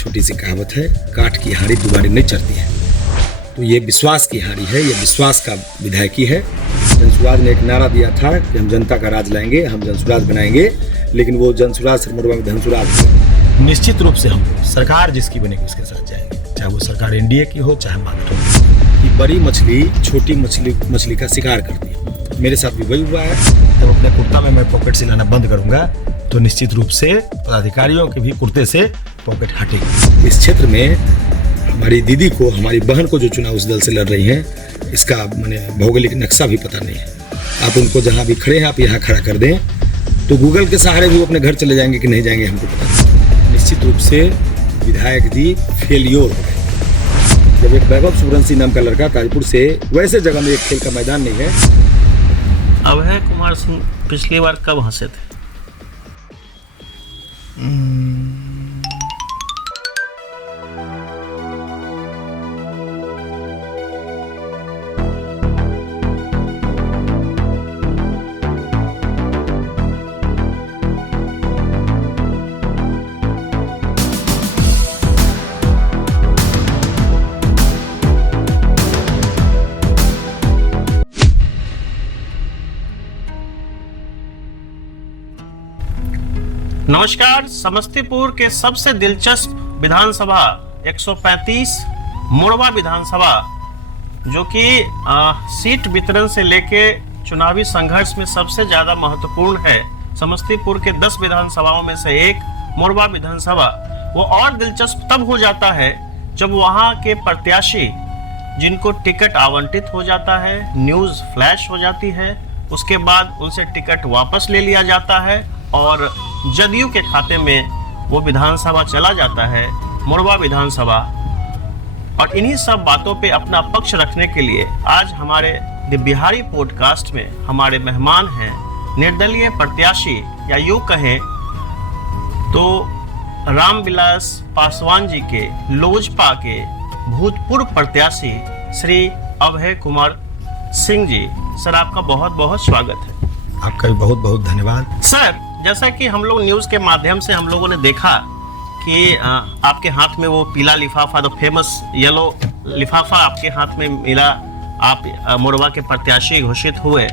छोटी सी कहावत है, काठ की हांडी दोबारा नहीं चढ़ती है। तो ये विश्वास की हांडी है, ये विश्वास का विधायकी है। जनसुराज ने एक नारा दिया था कि हम जनता का राज लाएंगे, हम जनसुराज बनाएंगे, लेकिन वो जनसुराज से मोरबा में धनसुराज। निश्चित रूप से हम सरकार जिसकी बनेगी उसके साथ जाएंगे, चाहे वो सरकार एनडीए की हो चाहे माधुरी। ये बड़ी मछली छोटी मछली का शिकार करती है। मेरे साथ भी वही हुआ है। जब अपने कुर्ता में मैं पॉकेट सिलाना बंद करूंगा तो निश्चित रूप से पदाधिकारियों के भी कुर्ते से पॉकेट हटेगी। इस क्षेत्र में हमारी दीदी को, हमारी बहन को जो चुनाव उस दल से लड़ रही हैं, इसका मैंने भौगोलिक नक्शा भी पता नहीं है। आप उनको जहाँ भी खड़े हैं आप यहाँ खड़ा कर दें तो गूगल के सहारे भी वो अपने घर चले जाएंगे कि नहीं जाएंगे हमको पता नहीं। निश्चित रूप से विधायक जी फेलियोर हो गए। जब एक वैभव सुब्रंसी नाम का लड़का ताजपुर से, वैसे जगह में एक खेल का मैदान नहीं है। अभय कुमार सिंह पिछली बार कब हंसे थे? नमस्कार। समस्तीपुर के सबसे दिलचस्प विधानसभा 135 मोरबा विधानसभा, जो कि सीट वितरण से लेके चुनावी संघर्ष में सबसे ज्यादा महत्वपूर्ण है। समस्तीपुर के 10 विधानसभाओं में से एक मोरबा विधानसभा, वो और दिलचस्प तब हो जाता है जब वहां के प्रत्याशी जिनको टिकट आवंटित हो जाता है, न्यूज फ्लैश हो जाती है, उसके बाद उनसे टिकट वापस ले लिया जाता है और जदयू के खाते में वो विधानसभा चला जाता है, मोरबा विधानसभा। और इन्हीं सब बातों पे अपना पक्ष रखने के लिए आज हमारे द बिहारी पॉडकास्ट में हमारे मेहमान हैं निर्दलीय प्रत्याशी, या यूं कहें तो रामविलास पासवान जी के लोजपा के भूतपूर्व प्रत्याशी श्री अभय कुमार सिंह जी। सर, आपका बहुत बहुत स्वागत है। आपका भी बहुत बहुत धन्यवाद। सर, जैसा कि हम लोग न्यूज़ के माध्यम से हम लोगों ने देखा कि आपके हाथ में वो पीला लिफाफा, द फेमस येलो लिफाफा आपके हाथ में मिला, आप मोरबा के प्रत्याशी घोषित हुए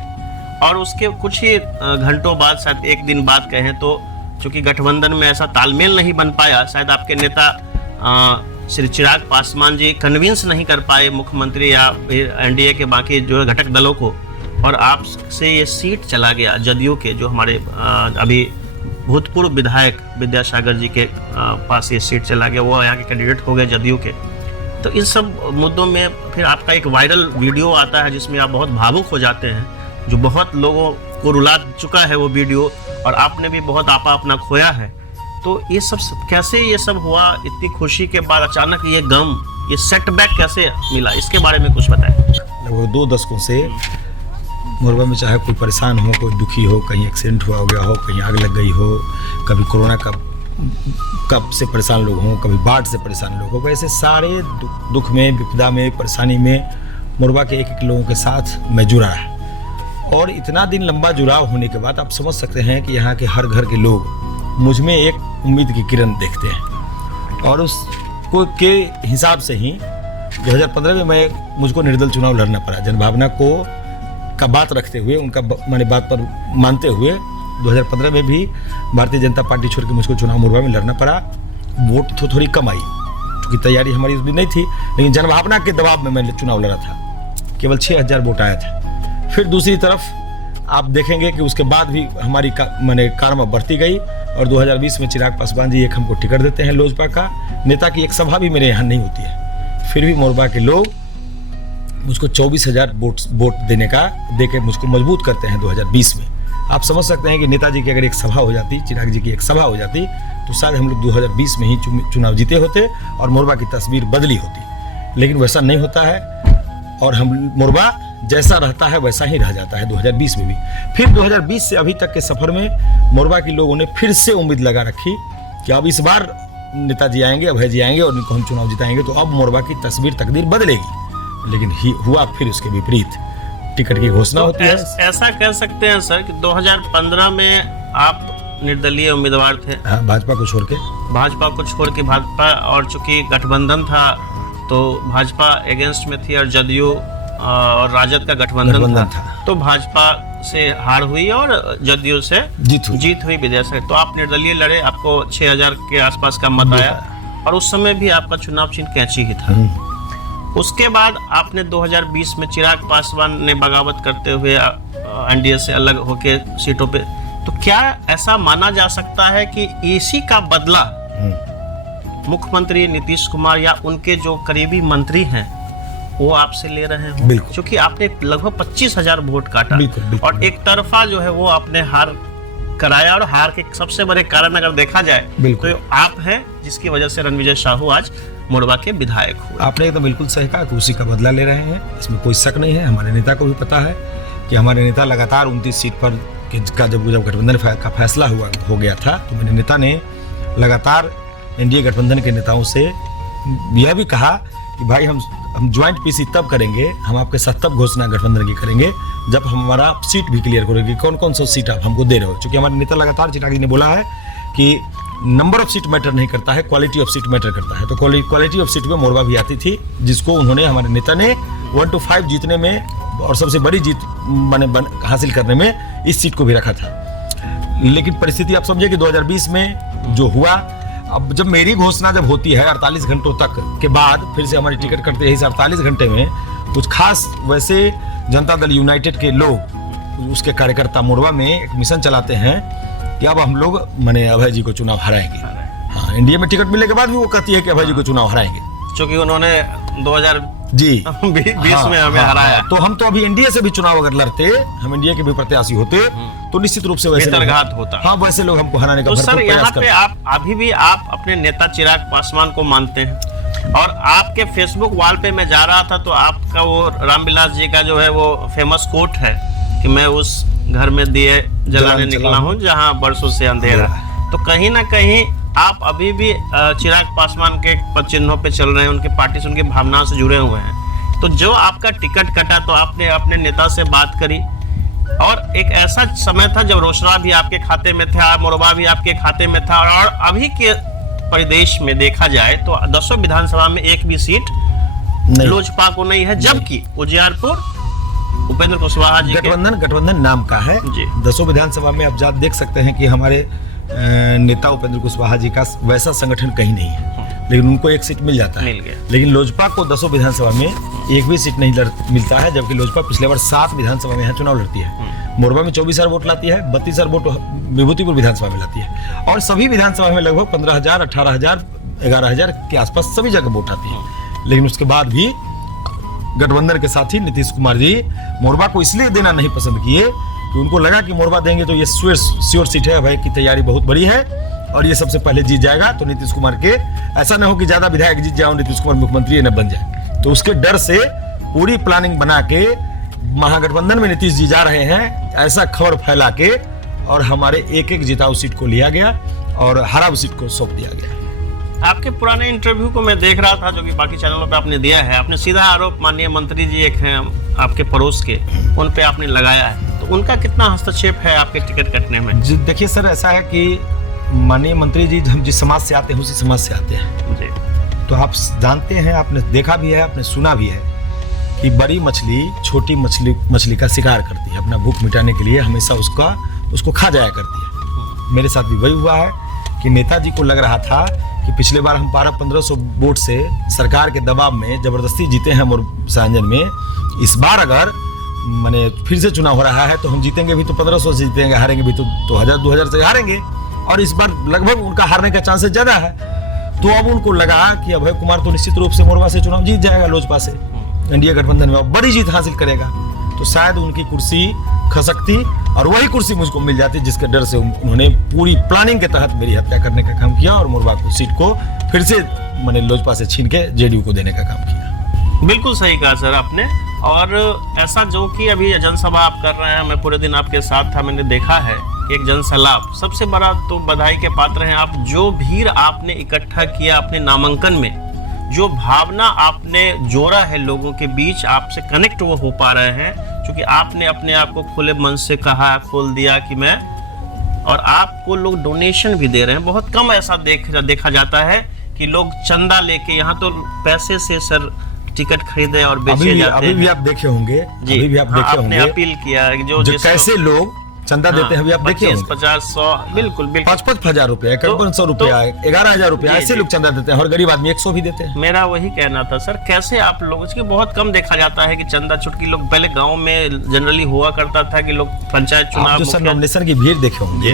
और उसके कुछ ही घंटों बाद, शायद एक दिन बाद कहें तो, चूंकि गठबंधन में ऐसा तालमेल नहीं बन पाया, शायद आपके नेता श्री चिराग पासवान जी कन्विंस नहीं कर पाए मुख्यमंत्री या एनडीए के बाकी जो घटक दलों को, और आपसे ये सीट चला गया जदयू के, जो हमारे अभी भूतपूर्व विधायक विद्यासागर जी के पास ये सीट चला गया, वो यहाँ के कैंडिडेट हो गए जदयू के। तो इन सब मुद्दों में फिर आपका एक वायरल वीडियो आता है जिसमें आप बहुत भावुक हो जाते हैं, जो बहुत लोगों को रुला चुका है वो वीडियो, और आपने भी बहुत आपा अपना खोया है। तो ये सब कैसे ये सब हुआ? इतनी खुशी के बाद अचानक ये गम, ये सेटबैक कैसे मिला, इसके बारे में कुछ बताएं। लगभग 2 दशकों से मोरबा में चाहे कोई परेशान हो, कोई दुखी हो, कहीं एक्सीडेंट हुआ हो गया हो, कहीं आग लग गई हो, कभी कोरोना कब से परेशान लोग हों, कभी बाढ़ से परेशान लोग हों, वैसे सारे दुख में, विपदा में, परेशानी में मोरबा के एक लोगों के साथ मैं जुड़ा रहा। और इतना दिन लंबा जुड़ाव होने के बाद आप समझ सकते हैं कि यहाँ के हर घर के लोग मुझ में एक उम्मीद की किरण देखते हैं। और उसको के हिसाब से ही 2015 में मुझको निर्दल चुनाव लड़ना पड़ा। जनभावना का बात रखते हुए, उनका मैंने बात पर मानते हुए 2015 में भी भारतीय जनता पार्टी छोड़ के मुझको चुनाव मोरबा में लड़ना पड़ा। वोट तो थोड़ी कम आई क्योंकि तैयारी हमारी उसमें नहीं थी, लेकिन जनभावना के दबाव में मैंने चुनाव लड़ा था। केवल 6000 वोट आया था। फिर दूसरी तरफ आप देखेंगे कि उसके बाद भी हमारी कारमा बढ़ती गई और 2020 में चिराग पासवान जी एक हमको टिकट देते हैं लोजपा का नेता की। एक सभा भी मेरे यहाँ नहीं होती है, फिर भी मोरबा के लोग मुझको 24,000 वोट दे के मुझको मजबूत करते हैं 2020 में। आप समझ सकते हैं कि नेताजी की अगर एक सभा हो जाती, चिराग जी की एक सभा हो जाती, तो शायद हम लोग 2020 में ही चुनाव जीते होते और मोरबा की तस्वीर बदली होती। लेकिन वैसा नहीं होता है और हम मोरबा जैसा रहता है वैसा ही रह जाता है 2020 में भी। फिर 2020 से अभी तक के सफर में मोरबा के लोगों ने फिर से उम्मीद लगा रखी कि अब इस बार नेताजी आएंगे, अभय जी आएंगे और उनको हम चुनाव जिताएंगे, तो अब मोरबा की तस्वीर तकदीर बदलेगी। लेकिन हुआ फिर उसके विपरीत, टिकट की घोषणा होती है। ऐसा कह सकते हैं सर कि 2015 में आप निर्दलीय उम्मीदवार थे, हाँ, भाजपा को छोड़ के। भाजपा को छोड़ के भाजपा, और चूंकि गठबंधन था तो भाजपा अगेंस्ट में थी और जदयू और राजद का गठबंधन था, तो भाजपा से हार हुई और जदयू से जीत हुई विधायक। तो आप निर्दलीय लड़े, आपको 6000 के आसपास का मत आया और उस समय भी आपका चुनाव चिन्ह कैंची ही था। उसके बाद आपने 2020 में चिराग पासवान ने बगावत करते हुए एनडीए से अलग होके सीटों पे, तो क्या ऐसा माना जा सकता है कि इसी का बदला मुख्यमंत्री नीतीश कुमार या उनके जो करीबी मंत्री हैं वो आपसे ले रहे हैं? बिल्कुल, क्योंकि आपने लगभग 25,000 वोट काटा। बिल्कुल। और एक तरफा जो है वो आपने हार कराया, और हार के सबसे बड़े कारण अगर देखा जाए तो आप हैं जिसकी वजह से रणविजय साहू आज मोरबा के विधायक हुए। आपने एकदम बिल्कुल सही कहा कि उसी का बदला ले रहे हैं, इसमें कोई शक नहीं है। हमारे नेता को भी पता है कि हमारे नेता लगातार 29 सीट पर का जब गठबंधन का फैसला हो गया था, तो मेरे नेता ने लगातार एनडीए गठबंधन के नेताओं से यह भी कहा कि भाई हम ज्वाइंट पीसी तब करेंगे, हम आपके साथ तब घोषणा गठबंधन की करेंगे जब हमारा सीट भी क्लियर करेंगे, कौन कौन सा सीट आप हमको दे रहे हो। क्योंकि हमारे नेता लगातार चिराग जी ने बोला है कि नंबर ऑफ सीट मैटर नहीं करता है, क्वालिटी ऑफ सीट मैटर करता है। तो क्वालिटी ऑफ सीट में मोरबा भी आती थी, जिसको उन्होंने, हमारे नेता ने 1 to 5 जीतने में और सबसे बड़ी जीत हासिल करने में इस सीट को भी रखा था। लेकिन परिस्थिति आप समझिए कि 2020 में जो हुआ, अब जब मेरी घोषणा जब होती है 48 घंटों तक के बाद फिर से हमारी टिकट कटते हैं, 48 घंटे में कुछ खास वैसे जनता दल यूनाइटेड के लोग, उसके कार्यकर्ता मोरबा में एक मिशन चलाते हैं कि अब हम लोग अभय जी को चुनाव हराएंगे। हाँ, एनडीए में टिकट मिलने के बाद भी वो कहती है कि अभय जी को चुनाव हराएंगे, क्योंकि उन्होंने 2020 में हमें हराया। तो हम तो अभी एनडीए से भी चुनाव अगर लड़ते, हम एनडीए के भी प्रत्याशी होते, तो निश्चित रूप से वैसे होता। हाँ, वैसे लोग हमको हराने का तो सर, यहाँ पे आप अभी भी आप अपने नेता चिराग पासवान को मानते हैं, और आपके फेसबुक वॉल पे मैं जा रहा था तो आपका वो रामविलास जी का जो है वो फेमस कोट है कि मैं उस घर में दिए जलाने निकला हूँ जहाँ बरसों से अंधेरा। तो कहीं ना कहीं आप अभी भी चिराग पासवान के पद चिन्हों पे चल रहे हैं, उनके पार्टी से, उनकी भावनाओं से जुड़े हुए हैं। तो जो आपका टिकट कटा तो आपने अपने नेता से बात करी, और एक ऐसा समय था जब रोसड़ा भी आपके खाते में था, मोरबा भी आपके खाते में था, और अभी के परिदेश में देखा जाए तो 10 विधानसभा में एक भी सीट लोजपा को नहीं है, जबकि उजियारपुर उपेंद्र कुशवाहा जी गठबंधन नाम का है। 10 विधानसभा में आप देख सकते हैं कि हमारे नेता उपेंद्र कुशवाहा जी का वैसा संगठन कहीं नहीं है, लेकिन उनको एक सीट मिल जाता है। लेकिन लोजपा को 10 विधानसभा में एक भी सीट नहीं मिलता है, जबकि लोजपा पिछले बार 7 विधानसभा में चुनाव लड़ती है। मोरबा में 24,000 वोट लाती है, 32,000 वोट विभूतिपुर विधानसभा में लाती है, और सभी विधानसभा में लगभग 15,000, 18,000, 11,000 के आसपास सभी जगह वोट आती है। लेकिन उसके बाद भी गठबंधन के साथी नीतीश कुमार जी मोरबा को इसलिए देना नहीं पसंद किए कि उनको लगा कि मोरबा देंगे तो ये श्योर सीट है, अभय की तैयारी बहुत बड़ी है और ये सबसे पहले जीत जाएगा, तो नीतीश कुमार के ऐसा न हो कि ज्यादा विधायक जीत जाए, नीतीश कुमार मुख्यमंत्री न बन जाए। तो उसके डर से पूरी प्लानिंग बना के महागठबंधन में नीतीश जी जा रहे हैं, ऐसा खबर फैला के, और हमारे एक जिताऊ सीट को लिया गया और हराऊ सीट को सौंप दिया गया। आपके पुराने इंटरव्यू को मैं देख रहा था, जो कि बाकी चैनलों पे आपने दिया है, आपने सीधा आरोप माननीय मंत्री जी एक हैं आपके पड़ोस के, उन पे आपने लगाया है, तो उनका कितना हस्तक्षेप है आपके टिकट कटने में? देखिए सर, ऐसा है कि माननीय मंत्री जी हम जिस समाज से आते हैं उसी समाज से आते हैं जी। तो आप जानते हैं, आपने देखा भी है, आपने सुना भी है कि बड़ी मछली छोटी मछली का शिकार करती है, अपना भूख मिटाने के लिए हमेशा उसको खा जाया करती है। मेरे साथ भी वही हुआ है कि नेताजी को लग रहा था कि पिछले बार हम 1200-1500 वोट से सरकार के दबाव में जबरदस्ती जीते हैं मोरसांजन में, इस बार अगर फिर से चुनाव हो रहा है तो हम जीतेंगे भी तो 1500 से जीतेंगे, हारेंगे भी तो 1000-2000 से हारेंगे, और इस बार लगभग उनका हारने का चांसेस ज्यादा है। तो अब उनको लगा कि अभय कुमार तो निश्चित रूप से मोरबा से चुनाव जीत जाएगा, लोजपा से एनडीए गठबंधन में बड़ी जीत हासिल करेगा, तो शायद उनकी कुर्सी खसकती और वही कुर्सी मुझको मिल जाती, जिसके डर से उन्होंने पूरी प्लानिंग के तहत मेरी हत्या करने का काम किया और मोरबा को सीट को फिर से लोजपा से छीन के जेडीयू को देने का काम किया। बिल्कुल सही कहा सर आपने, और ऐसा जो कि अभी जनसभा आप कर रहे हैं, मैं पूरे दिन आपके साथ था, मैंने देखा है एक जनसलाप, सबसे बड़ा तो बधाई के पात्र हैं आप। जो भीड़ आपने इकट्ठा किया अपने नामांकन में, जो भावना आपने जोड़ा है लोगों के बीच, आपसे कनेक्ट वो हो पा रहे हैं, क्योंकि आपने अपने आप को खुले मन से कहा, खोल दिया कि मैं और आपको लोग डोनेशन भी दे रहे हैं। बहुत कम ऐसा देखा जाता है कि लोग चंदा लेके, यहाँ तो पैसे से सर टिकट खरीदे और बेचे जाते हैं। अभी भी आप देखे होंगे, अभी भी आप देखे आपने होंगे अपील किया जो कैसे लोग चंदा देते हैं। अभी आप देखे 50, 100, बिल्कुल 5,000 रुपया, 51,100 रुपया, 11,000 रुपया, ऐसे लोग चंदा देते हैं और गरीब आदमी 100 भी देते हैं। मेरा वही कहना था सर, कैसे आप लोग, इसकी बहुत कम देखा जाता है कि चंदा चुटकी लोग, पहले गांव में जनरली हुआ करता था कि लोग पंचायत चुनाव, जो सर नॉमिनेशन की भीड़ देखे होंगे,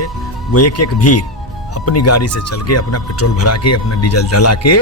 वो एक भीड़ अपनी गाड़ी से चल के, अपना पेट्रोल भरा के, अपना डीजल जला के,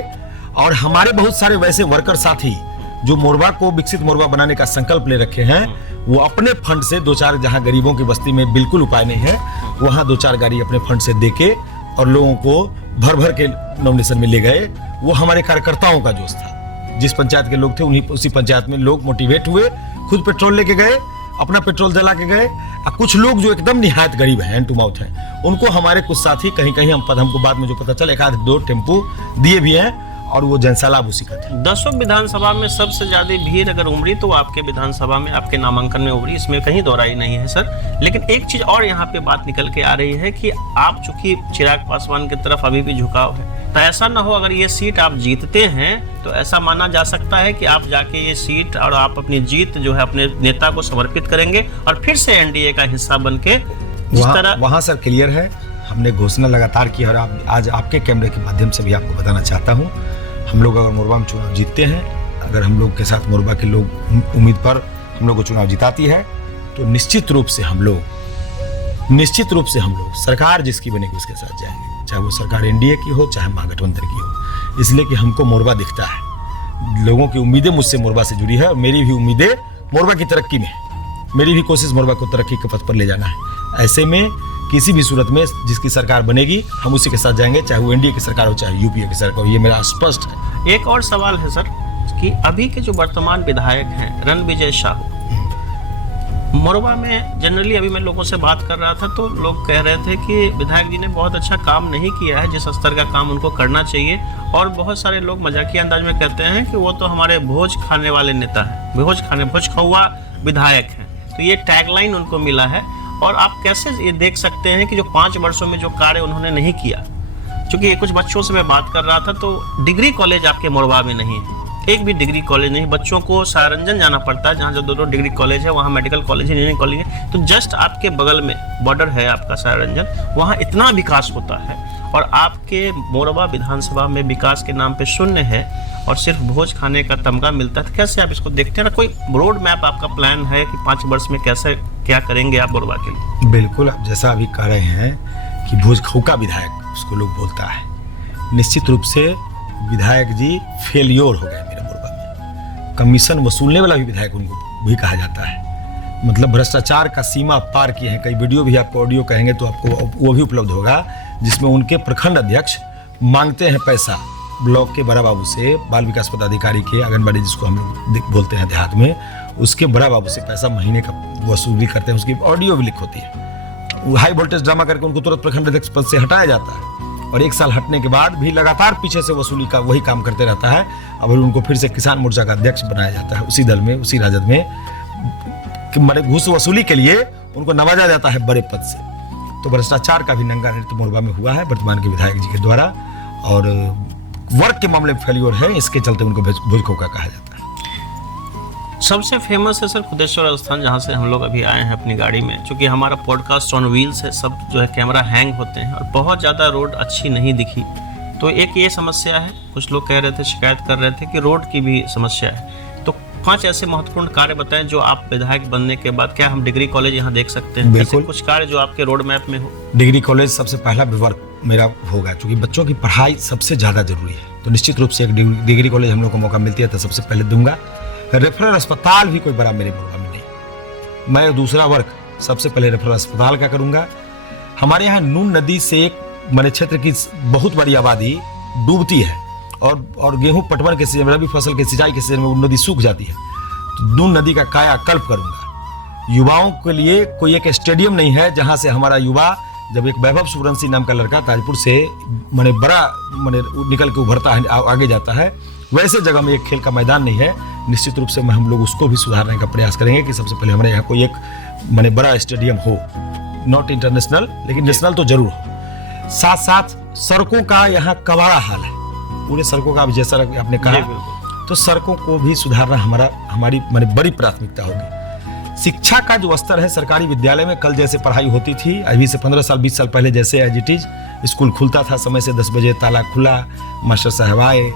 और हमारे बहुत सारे वैसे वर्कर साथी जो मोरबा को विकसित मोरबा बनाने का संकल्प ले रखे हैं, वो अपने फंड से 2-4, जहां गरीबों की बस्ती में बिल्कुल उपाय नहीं है, वहां 2-4 गाड़ी अपने फंड से देके और लोगों को भर भर के नॉमिनेशन में ले गए। वो हमारे कार्यकर्ताओं का जोश था। जिस पंचायत के लोग थे उसी पंचायत में लोग मोटिवेट हुए, खुद पेट्रोल लेके गए, अपना पेट्रोल जला के गए। और कुछ लोग जो एकदम निहायत गरीब हैं, हैंड टू माउथ हैं, उनको हमारे कुछ साथी कहीं हमको बाद में जो पता चला 1-2 टेम्पू दिए भी हैं, और वो जनसला उसी का था। 10 विधानसभा में सबसे ज्यादा भीड़ अगर उमड़ी तो आपके विधानसभा में, आपके नामांकन में उमड़ी, इसमें कहीं दोहराई नहीं है सर। लेकिन एक चीज और यहाँ पे बात निकल के आ रही है कि आप चूंकि चिराग पासवान की तरफ अभी भी झुकाव है, तो ऐसा ना हो अगर ये सीट आप जीतते हैं तो ऐसा माना जा सकता है कि आप जाके ये सीट और आप अपनी जीत जो है अपने नेता को समर्पित करेंगे और फिर से एनडीए का हिस्सा बन के, जिस तरह वहाँ सर क्लियर है, हमने घोषणा लगातार की। और आज आपके कैमरे के माध्यम से भी आपको बताना चाहता हूँ, हम लोग अगर मोरबा में चुनाव जीतते हैं, अगर हम लोग के साथ मोरबा के लोग उम्मीद पर हम लोग को चुनाव जिताती है, तो निश्चित रूप से हम लोग सरकार जिसकी बनेगी उसके साथ जाएंगे, चाहे वो सरकार एनडीए की हो, चाहे महागठबंधन की हो। इसलिए कि हमको मोरबा दिखता है, लोगों की उम्मीदें मुझसे मोरबा से जुड़ी है, और मेरी भी उम्मीदें मोरबा की तरक्की में है। मेरी भी कोशिश मोरबा को तरक्की के पथ पर ले जाना है। ऐसे में किसी भी सूरत में जिसकी सरकार बनेगी हम उसी के साथ जाएंगे, चाहे वो एनडीए की सरकार हो, चाहे यूपीए की सरकार हो। ये मेरा स्पष्ट है। एक और सवाल है सर कि अभी के जो वर्तमान विधायक हैं रणविजय साहू, मोरबा में जनरली अभी मैं लोगों से बात कर रहा था तो लोग कह रहे थे कि विधायक जी ने बहुत अच्छा काम नहीं किया है, जिस स्तर का काम उनको करना चाहिए। और बहुत सारे लोग मजाकिया अंदाज में कहते हैं कि वो तो हमारे भोज खाने वाले नेता हैं, भोज खाऊआ विधायक हैं। तो ये टैगलाइन उनको मिला है। और आप कैसे ये देख सकते हैं कि जो 5 वर्षों में जो कार्य उन्होंने नहीं किया, क्योंकि कुछ बच्चों से मैं बात कर रहा था तो डिग्री कॉलेज आपके मोरबा में नहीं है, एक भी डिग्री कॉलेज नहीं। बच्चों को सारंजन जाना पड़ता है, जहाँ जो 2 डिग्री कॉलेज है, वहाँ मेडिकल कॉलेज है, इंजीनियरिंग कॉलेज है। तो जस्ट आपके बगल में बॉर्डर है आपका सारंजन, वहाँ इतना विकास होता है और आपके मोरबा विधानसभा में विकास के नाम पे शून्य है और सिर्फ भोज खाने का तमगा मिलता है। तो कैसे आप इसको देखते हैं? कोई रोड मैप आपका प्लान है कि 5 वर्ष में कैसे क्या करेंगे आप मोरबा के लिए? बिल्कुल, आप जैसा अभी कह रहे हैं कि भोज खाऊका विधायक उसको लोग बोलता है, निश्चित रूप से विधायक जी फेलियोर हो गए मेरे मोरबा में। कमीशन वसूलने वाला भी विधायक उनको भी कहा जाता है, मतलब भ्रष्टाचार का सीमा पार किए हैं। कई वीडियो भी आपको, ऑडियो कहेंगे तो आपको वो भी उपलब्ध होगा, जिसमें उनके प्रखंड अध्यक्ष मांगते हैं पैसा ब्लॉक के बड़ा बाबू से, बाल विकास पदाधिकारी के, आंगनबाड़ी जिसको हम लोग बोलते हैं देहात में, उसके बड़ा बाबू से पैसा महीने का वसूली करते हैं। उसकी ऑडियो भी लिख होती है। हाई वोल्टेज ड्रामा करके उनको तुरंत प्रखंड अध्यक्ष पद से हटाया जाता है और 1 साल हटने के बाद भी लगातार पीछे से वसूली का वही काम करते रहता है। अब उनको फिर से किसान मोर्चा का अध्यक्ष बनाया जाता है उसी दल में, उसी राजद में, कि बड़े घूस वसूली के लिए उनको नवाजा जाता है बड़े पद से। तो भ्रष्टाचार का भी नंगा नृत्य मोरबा में हुआ है वर्तमान के विधायक जी के द्वारा, और वर्क के मामले में फेलियर है, इसके चलते उनको भोज खाऊका कहा जाता है। सबसे फेमस है सर खुदेश्वर स्थान, जहाँ से हम लोग अभी आए हैं अपनी गाड़ी में। चूँकि हमारा पॉडकास्ट ऑन व्हील्स है, सब जो है कैमरा हैंग होते हैं और बहुत ज़्यादा रोड अच्छी नहीं दिखी। तो एक ये समस्या है, कुछ लोग कह रहे थे, शिकायत कर रहे थे कि रोड की भी समस्या है। तो 5 ऐसे महत्वपूर्ण कार्य बताएं जो आप विधायक बनने के बाद, क्या हम डिग्री कॉलेज यहाँ देख सकते हैं? बिल्कुल, कुछ कार्य जो आपके रोड मैप में हो। डिग्री कॉलेज सबसे पहला वर्क मेरा होगा, क्योंकि बच्चों की पढ़ाई सबसे ज़्यादा जरूरी है। तो निश्चित रूप से एक डिग्री कॉलेज हम लोग को मौका मिलती है तो सबसे पहले दूंगा। रेफरल अस्पताल भी कोई बड़ा मेरे मोरबा में नहीं, मैं दूसरा वर्क सबसे पहले रेफरल अस्पताल का करूंगा। हमारे यहाँ नून नदी से एक मेरे क्षेत्र की बहुत बड़ी आबादी डूबती है और गेहूं पटवन के सीजन में, रबी फसल के सिंचाई के सीजन में वो नदी सूख जाती है। तो नून नदी का कायाकल्प करूंगा। युवाओं के लिए कोई एक स्टेडियम नहीं है जहां से हमारा युवा, जब एक वैभव सुब्रंसी नाम का लड़का ताजपुर से बड़ा निकल के उभरता है, आगे जाता है, वैसे जगह में एक खेल का मैदान नहीं है। निश्चित रूप से हम लोग उसको भी सुधारने का प्रयास करेंगे कि सबसे पहले हमारे यहाँ कोई एक बड़ा स्टेडियम हो। नॉट इंटरनेशनल, लेकिन नेशनल तो जरूर हो। साथ साथ सड़कों का यहाँ कबाड़ा हाल है, पूरे सड़कों का, जैसा आपने कहा, तो सड़कों को भी सुधारना हमारी माने बड़ी प्राथमिकता होगी। शिक्षा का जो स्तर है सरकारी विद्यालय में, कल जैसे पढ़ाई होती थी, अभी से 15 साल 20 साल पहले जैसे एज इट इज स्कूल खुलता था समय से, 10 बजे ताला खुला, मास्टर साहब आए,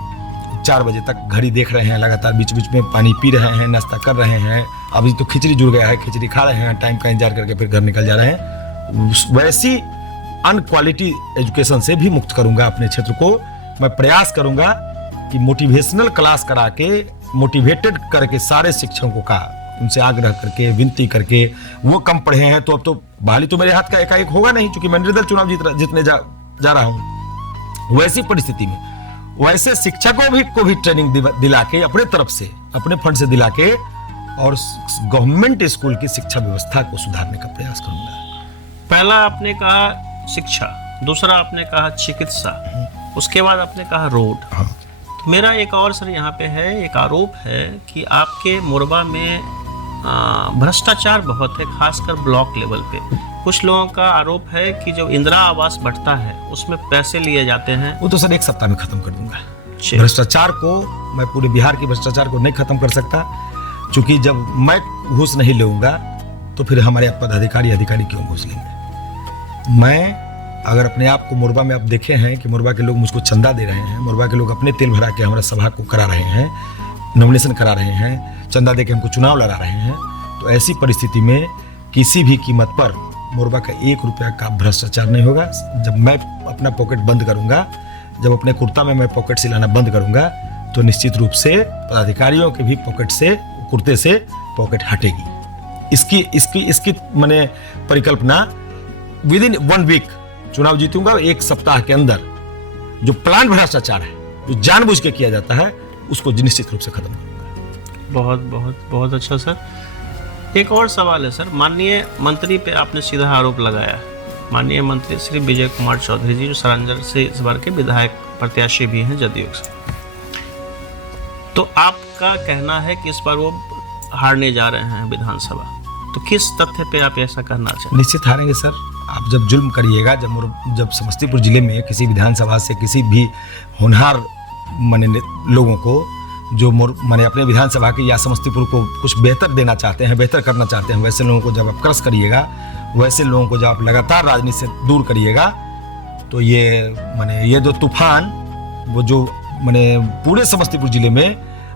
4 बजे तक घड़ी देख रहे हैं, लगातार बीच बीच में पानी पी रहे हैं, नाश्ता कर रहे हैं। अभी तो खिचड़ी जुड़ गया है, खिचड़ी खा रहे हैं, टाइम का इंतजार करके फिर घर निकल जा रहे हैं। वैसी अनक्वालिटी एजुकेशन से भी मुक्त करूंगा अपने क्षेत्र को। मैं प्रयास करूंगा कि मोटिवेशनल क्लास करा के, मोटिवेटेड करके सारे शिक्षकों का, उनसे आग्रह करके, विनती करके, वो कम पढ़े हैं तो अब तो बहाली तो मेरे हाथ का एकाएक होगा नहीं, क्योंकि मैं निर्दल चुनाव जीतने जा रहा हूं। वैसी परिस्थिति में वैसे शिक्षकों को भी ट्रेनिंग दिला के, अपने तरफ से, अपने फंड से दिला के, और गवर्नमेंट स्कूल की शिक्षा व्यवस्था को सुधारने का प्रयास करूंगा। पहला आपने कहा शिक्षा, दूसरा आपने कहा चिकित्सा, उसके बाद आपने कहा रोड। हाँ। तो मेरा एक और सर यहाँ पे है, एक आरोप है कि आपके मोरबा में भ्रष्टाचार बहुत है, खासकर ब्लॉक लेवल पे। कुछ लोगों का आरोप है कि जो इंदिरा आवास बढ़ता है उसमें पैसे लिए जाते हैं। वो तो सर 1 सप्ताह में खत्म कर दूंगा। जी। भ्रष्टाचार को मैं पूरे बिहार के भ्रष्टाचार को नहीं खत्म कर सकता, क्योंकि जब मैं घूस नहीं लूंगा तो फिर हमारे अधिकारी क्यों घूस लेंगे। मैं अगर अपने आप को, मोरबा में आप देखे हैं कि मोरबा के लोग मुझको चंदा दे रहे हैं, मोरबा के लोग अपने तेल भरा के हमारा सभा को करा रहे हैं, नॉमिनेशन करा रहे हैं, चंदा दे के हमको चुनाव लड़ा रहे हैं, तो ऐसी परिस्थिति में किसी भी कीमत पर मोरबा का 1 रुपया का भ्रष्टाचार नहीं होगा। जब मैं अपना पॉकेट बंद करूंगा, जब अपने कुर्ता में मैं पॉकेट सिलाना बंद करूंगा, तो निश्चित रूप से पदाधिकारियों के भी पॉकेट से, कुर्ते से पॉकेट हटेगी। इसकी मैंने परिकल्पना विदिन 1 वीक चुनाव जीतूंगा। 1 सप्ताह के अंदर जो प्लान भ्रष्टाचार है, जो जानबूझ के किया जाता है, उसको निश्चित रूप से खत्म करूंगा। बहुत बहुत बहुत अच्छा सर। एक और सवाल है सर, माननीय मंत्री पे आपने सीधा आरोप लगाया। माननीय मंत्री श्री विजय कुमार चौधरी जी, जो सरांजर से इस बार के विधायक प्रत्याशी भी हैं जदयू से, तो आपका कहना है कि इस बार वो हारने जा रहे हैं विधानसभा, तो किस तथ्य पे आप ऐसा करना चाहते? निश्चित हारेंगे सर। आप जब जुल्म करिएगा, जब समस्तीपुर जिले में किसी विधानसभा से किसी भी होनहार माने लोगों को, जो माने अपने विधानसभा के या समस्तीपुर को कुछ बेहतर देना चाहते हैं, बेहतर करना चाहते हैं, वैसे लोगों को जब आप क्रश करिएगा, वैसे लोगों को जब आप लगातार राजनीति से दूर करिएगा, तो ये जो तूफान, वो जो माने पूरे समस्तीपुर जिले में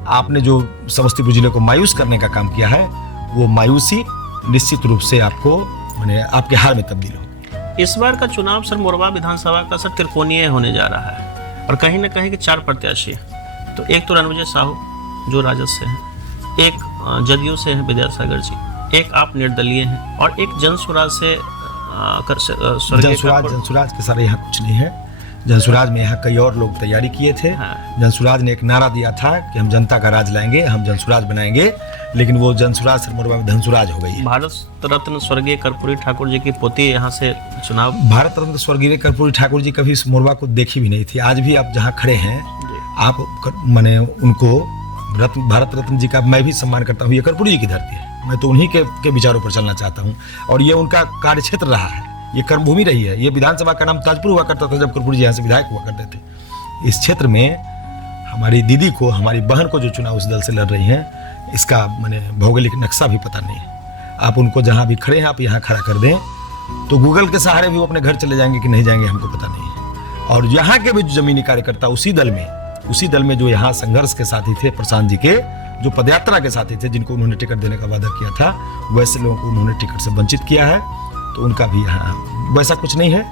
आपने जो समस्तीपुर जिले को मायूस करने का काम किया है, वो मायूसी निश्चित रूप से आपको माने आपके हार में तब्दील हो। इस बार का चुनाव सर मोरबा विधानसभा का सर त्रिकोणीय होने जा रहा है, और कहीं ना कहीं के 4 प्रत्याशी हैं। तो एक तो रणविजय साहू जो राजद से हैं, एक जदयू से हैं विद्यासागर जी, एक आप निर्दलीय हैं, और एक जनसुराज से जनसुराज के सारे यहाँ कुछ नहीं है। जनसुराज में यहाँ कई और लोग तैयारी किए थे। हाँ। जनसुराज ने एक नारा दिया था कि हम जनता का राज लाएंगे, हम जनसुराज बनाएंगे, लेकिन वो जनसुराज से मोरबा में धनसुराज हो गई है। भारत रत्न स्वर्गीय कर्पूरी ठाकुर जी की पोती यहाँ से चुनाव। भारत रत्न स्वर्गीय कर्पूरी ठाकुर जी कभी इस मोरबा को देखी भी नहीं थी। आज भी आप जहाँ खड़े हैं, आप माने उनको भारत रत्न जी का मैं भी सम्मान करता हूँ। ये कर्पूरी जी की धरती है, मैं तो उन्हीं के विचारों पर चलना चाहता हूँ, और ये उनका कार्य क्षेत्र रहा है, ये कर्मभूमि रही है। ये विधानसभा का नाम ताजपुर हुआ करता था जब कर्पूरी जी यहाँ से विधायक हुआ करते थे। इस क्षेत्र में हमारी दीदी को, हमारी बहन को जो चुनाव उस दल से लड़ रही हैं, इसका माने भौगोलिक नक्शा भी पता नहीं है। आप उनको जहाँ भी खड़े हैं, आप यहाँ खड़ा कर दें, तो गूगल के सहारे भी वो अपने घर चले जाएंगे कि नहीं जाएंगे हमको पता नहीं है। और यहाँ के भी जो जमीनी कार्यकर्ता उसी दल में जो यहाँ संघर्ष के साथी थे, प्रशांत जी के जो पदयात्रा के साथी थे, जिनको उन्होंने टिकट देने का वादा किया था, वैसे लोगों को उन्होंने टिकट से वंचित किया है, तो उनका भी यहाँ वैसा कुछ नहीं है।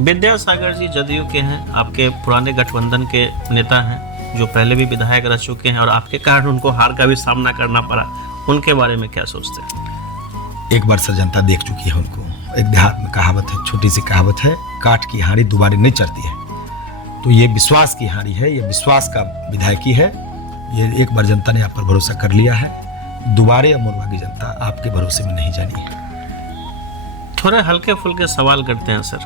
विद्यासागर जी जदयू के हैं, आपके पुराने गठबंधन के नेता हैं, जो पहले भी विधायक रह चुके हैं, और आपके कारण उनको हार का भी सामना करना पड़ा। उनके बारे में क्या सोचते हैं? एक बार सर जनता देख चुकी है उनको। एक देहात में कहावत है, छोटी सी कहावत है, काठ की हांडी दोबारा नहीं चढ़ती है। तो ये विश्वास की हांडी है, ये विश्वास का विधायकी है। ये एक बार जनता ने आप पर भरोसा कर लिया है, दोबारे मोरबा की जनता आपके भरोसे में नहीं जानी है। थोड़े हल्के फुल्के सवाल करते हैं सर।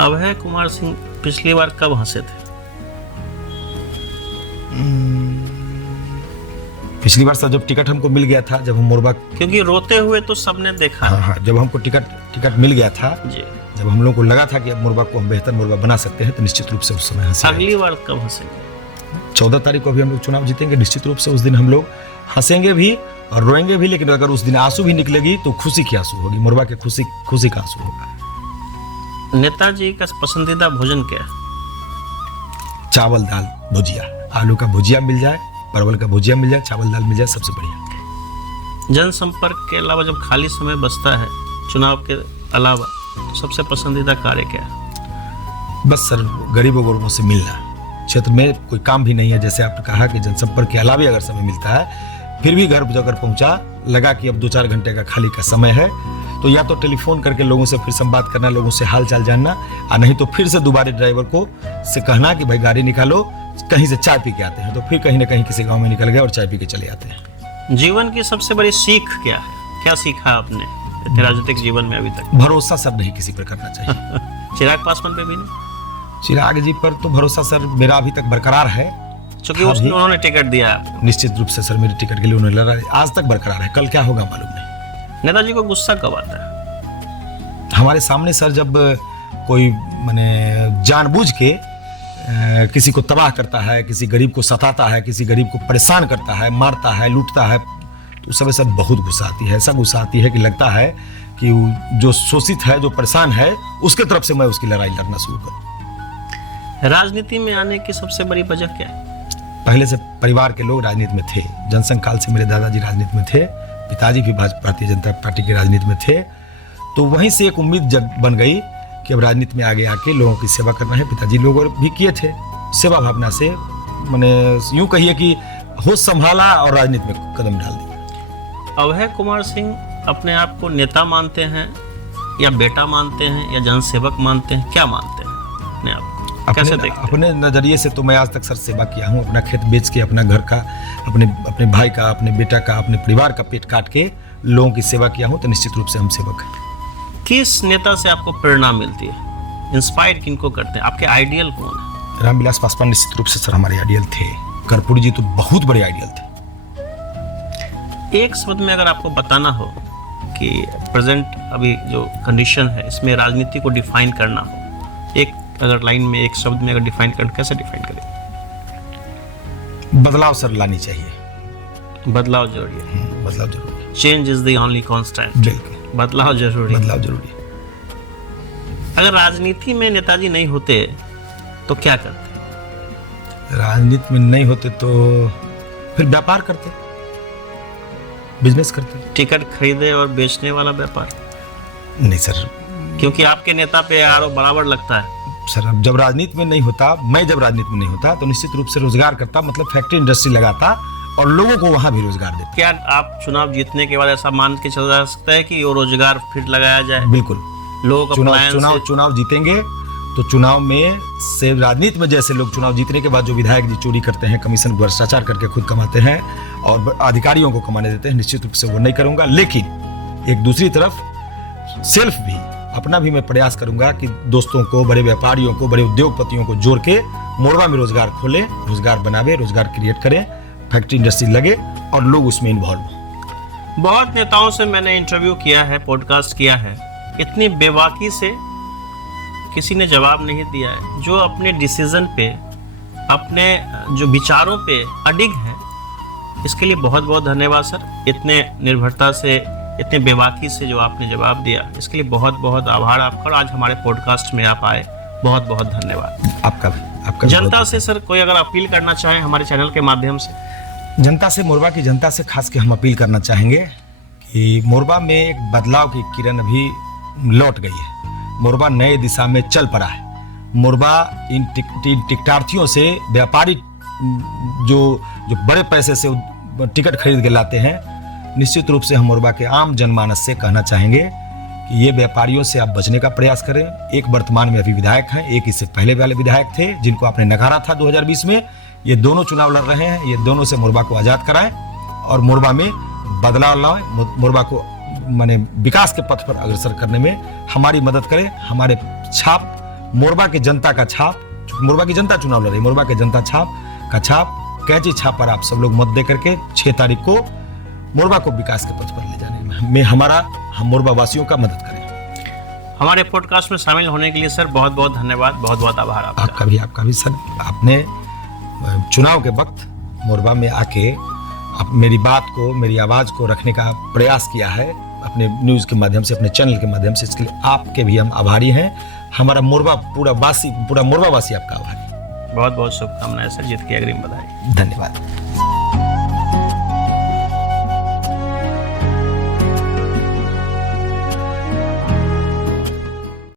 अभय कुमार सिंह पिछली बार कब हंसे थे? पिछली बार सर जब टिकट हमको मिल गया था, जब हम मोरबा, क्योंकि रोते हुए तो सबने देखा। हाँ हाँ, जब हमको टिकट मिल गया था जी, जब हम लोग को लगा था कि अब मोरबा को हम बेहतर मोरबा बना सकते हैं, तो निश्चित रूप से उस समय हंसी आई। अगली बार कब हंसेंगे? 14 तारीख को भी हम लोग चुनाव जीतेंगे, निश्चित रूप से उस दिन हम लोग हंसेंगे भी और रोएंगे भी, लेकिन अगर उस दिन आंसू भी निकलेगी तो खुशी की आंसू होगी, मोरबा के खुशी का आंसू होगा। नेताजी का पसंदीदा भोजन क्या है? चावल दाल भुजिया, आलू का भुजिया मिल जाए, परवल का भुजिया मिल जाए, चावल दाल मिल जाए, सबसे बढ़िया। जनसंपर्क के अलावा जब खाली समय बचता है चुनाव के अलावा, तो सबसे पसंदीदा कार्य क्या है? बस सर, गरीबों गुरबों से मिलना। क्षेत्र में कोई काम भी नहीं है, जैसे आपने कहा कि जनसंपर्क के अलावा अगर समय मिलता है, फिर भी घर जाकर पहुंचा, लगा कि अब 2-4 घंटे का खाली का समय है, तो या तो टेलीफोन करके लोगों से फिर संवाद करना, लोगों से हाल चाल जानना, और नहीं तो फिर से दोबारा ड्राइवर को से कहना कि भाई गाड़ी निकालो, कहीं से चाय पी के आते हैं, तो फिर कहीं ना कहीं किसी गांव में निकल गए और चाय पी के चले आते हैं। जीवन की सबसे बड़ी सीख क्या है? क्या सीखा आपने इतने राजनीतिक जीवन में अभी तक? भरोसा सर नहीं किसी पर करना चाहिए। चिराग पासवान पे भी नहीं? चिराग जी पर तो भरोसा सर मेरा अभी तक बरकरार है, क्योंकि उन्होंने टिकट दिया आपको। निश्चित रूप से सर मेरे टिकट के लिए उन्होंने लड़ा, आज तक बरकरार है, कल क्या होगा मालूम नहीं। नेताजी को गुस्सा कब आता है? हमारे सामने सर जब कोई माने जानबूझ के किसी को तबाह करता है, किसी गरीब को सताता है, किसी गरीब को परेशान करता है, मारता है, लूटता है, तो उस समय सर बहुत गुस्सा आती है। ऐसा गुस्सा आती है कि लगता है कि जो शोषित है, जो परेशान है, उसके तरफ से मैं उसकी लड़ाई लड़ना शुरू करूं। राजनीति में आने की सबसे बड़ी वजह क्या है? पहले से परिवार के लोग राजनीति में थे, जनसंघ काल से मेरे दादाजी राजनीति में थे, पिताजी भी भारतीय जनता पार्टी की राजनीति में थे, तो वहीं से एक उम्मीद जग बन गई कि अब राजनीति में आगे आके लोगों की सेवा करना है। पिताजी लोग भी किए थे, सेवा भावना से, मैंने यूं कहिए कि होश संभाला और राजनीति में कदम डाल दिया। अभय कुमार सिंह अपने आप को नेता मानते हैं या बेटा मानते हैं या जनसेवक मानते हैं, क्या मानते हैं अपने आप को? कैसे देखते हैं? अपने नजरिए से तो मैं आज तक सर सेवा किया हूँ, अपना खेत बेच के, अपना घर का, अपने भाई का, अपने बेटा का, अपने परिवार का पेट काट के लोगों की सेवा किया हूँ, तो निश्चित रूप से हम सेवक हैं। किस नेता से आपको प्रेरणा मिलती है? इंस्पायर किनको करते हैं? आपके आइडियल कौन है? रामविलास पासवान निश्चित रूप से सर हमारे आइडियल थे। कर्पूरी जी तो बहुत बड़े आइडियल थे। एक शब्द में अगर आपको बताना हो कि प्रेजेंट अभी जो कंडीशन है इसमें राजनीति को डिफाइन करना हो, एक अगर लाइन में, एक शब्द में अगर डिफाइन करना, कैसे डिफाइन करें? बदलाव सर लानी चाहिए। बदलाव जरूरी है। बदलाव जरूरी है। Change is the only constant. बिल्कुल, बदलाव जरूरी है। बदलाव जरूरी है। अगर राजनीति में नेताजी नहीं होते तो क्या करते? राजनीति में नहीं होते तो फिर व्यापार करते, बिजनेस करते। टिकट खरीदे और बेचने वाला व्यापार? नहीं सर, क्योंकि आपके नेता पे आरोप बराबर लगता है। सर अब जब राजनीति में नहीं होता, मैं जब राजनीति में नहीं होता, तो निश्चित रूप से रोजगार करता, मतलब फैक्ट्री इंडस्ट्री लगाता और लोगों को वहां भी रोजगार देता। क्या आप चुनाव जीतने के बाद ऐसा मान के चल जा सकता है कि वो रोजगार फिर लगाया जाए? बिल्कुल। लोगों का चुनाव जीतेंगे तो चुनाव में से राजनीति में जैसे लोग चुनाव जीतने के बाद जो विधायक जी चोरी करते हैं, कमीशन भ्रष्टाचार करके खुद कमाते हैं और अधिकारियों को कमाने देते हैं, निश्चित रूप से वो नहीं करूंगा। लेकिन एक दूसरी तरफ सेल्फ भी, अपना भी मैं प्रयास करूंगा कि दोस्तों को, बड़े व्यापारियों को, बड़े उद्योगपतियों को जोड़ के मोरबा में रोजगार खोले, रोजगार बनावे, रोजगार क्रिएट करें, फैक्ट्री इंडस्ट्री लगे और लोग उसमें इन्वॉल्व हों। बहुत नेताओं से मैंने इंटरव्यू किया है, पॉडकास्ट किया है, इतनी बेबाकी से किसी ने जवाब नहीं दिया है। जो अपने डिसीजन पे, अपने जो विचारों पे अडिग है, इसके लिए बहुत बहुत धन्यवाद सर। इतने निर्भरता से, इतने बेबाकी से जो आपने जवाब दिया, इसके लिए बहुत बहुत आभार आपका। और आज हमारे पॉडकास्ट में आप आए, बहुत बहुत धन्यवाद। आपका भी। जनता से सर कोई अगर अपील करना चाहें हमारे चैनल के माध्यम से? जनता से, मोरबा की जनता से खास के हम अपील करना चाहेंगे कि मोरबा में एक बदलाव की किरण अभी लौट गई है। मोरबा नए दिशा में चल पड़ा है। मोरबा इन टिकटार्थियों से, व्यापारी जो बड़े पैसे से टिकट खरीद के लाते हैं, निश्चित रूप से हम मोरबा के आम जनमानस से कहना चाहेंगे कि ये व्यापारियों से आप बचने का प्रयास करें। एक वर्तमान में अभी विधायक हैं, एक इससे पहले वाले विधायक थे जिनको आपने नकारा था 2020 में। ये दोनों चुनाव लड़ रहे हैं, ये दोनों से मोरबा को आज़ाद कराएं और मोरबा में बदलाव लाएं, मोरबा को माने विकास के पथ पर अग्रसर करने में हमारी मदद करें। हमारे छाप, मोरबा के जनता का छाप, मोरबा की जनता चुनाव लड़ रही, मोरबा के जनता छाप का छाप कैची छाप पर आप सब लोग मत दे करके 6 तारीख को मोरबा को विकास के पथ पर ले जाने में हम मोरबा वासियों का मदद करें। हमारे पॉडकास्ट में शामिल होने के लिए सर बहुत बहुत धन्यवाद, बहुत बहुत आभार आपका भी सर। आपने चुनाव के वक्त मोरबा में आके आप मेरी बात को, मेरी आवाज़ को रखने का प्रयास किया है अपने न्यूज़ के माध्यम से, अपने चैनल के माध्यम से। इसके लिए आपके भी हम आभारी हैं। हमारा मोरबा पूरा मोरबा वासी आपका आभारी। बहुत बहुत शुभकामनाएं सर, जीत की अग्रिम बधाई। धन्यवाद।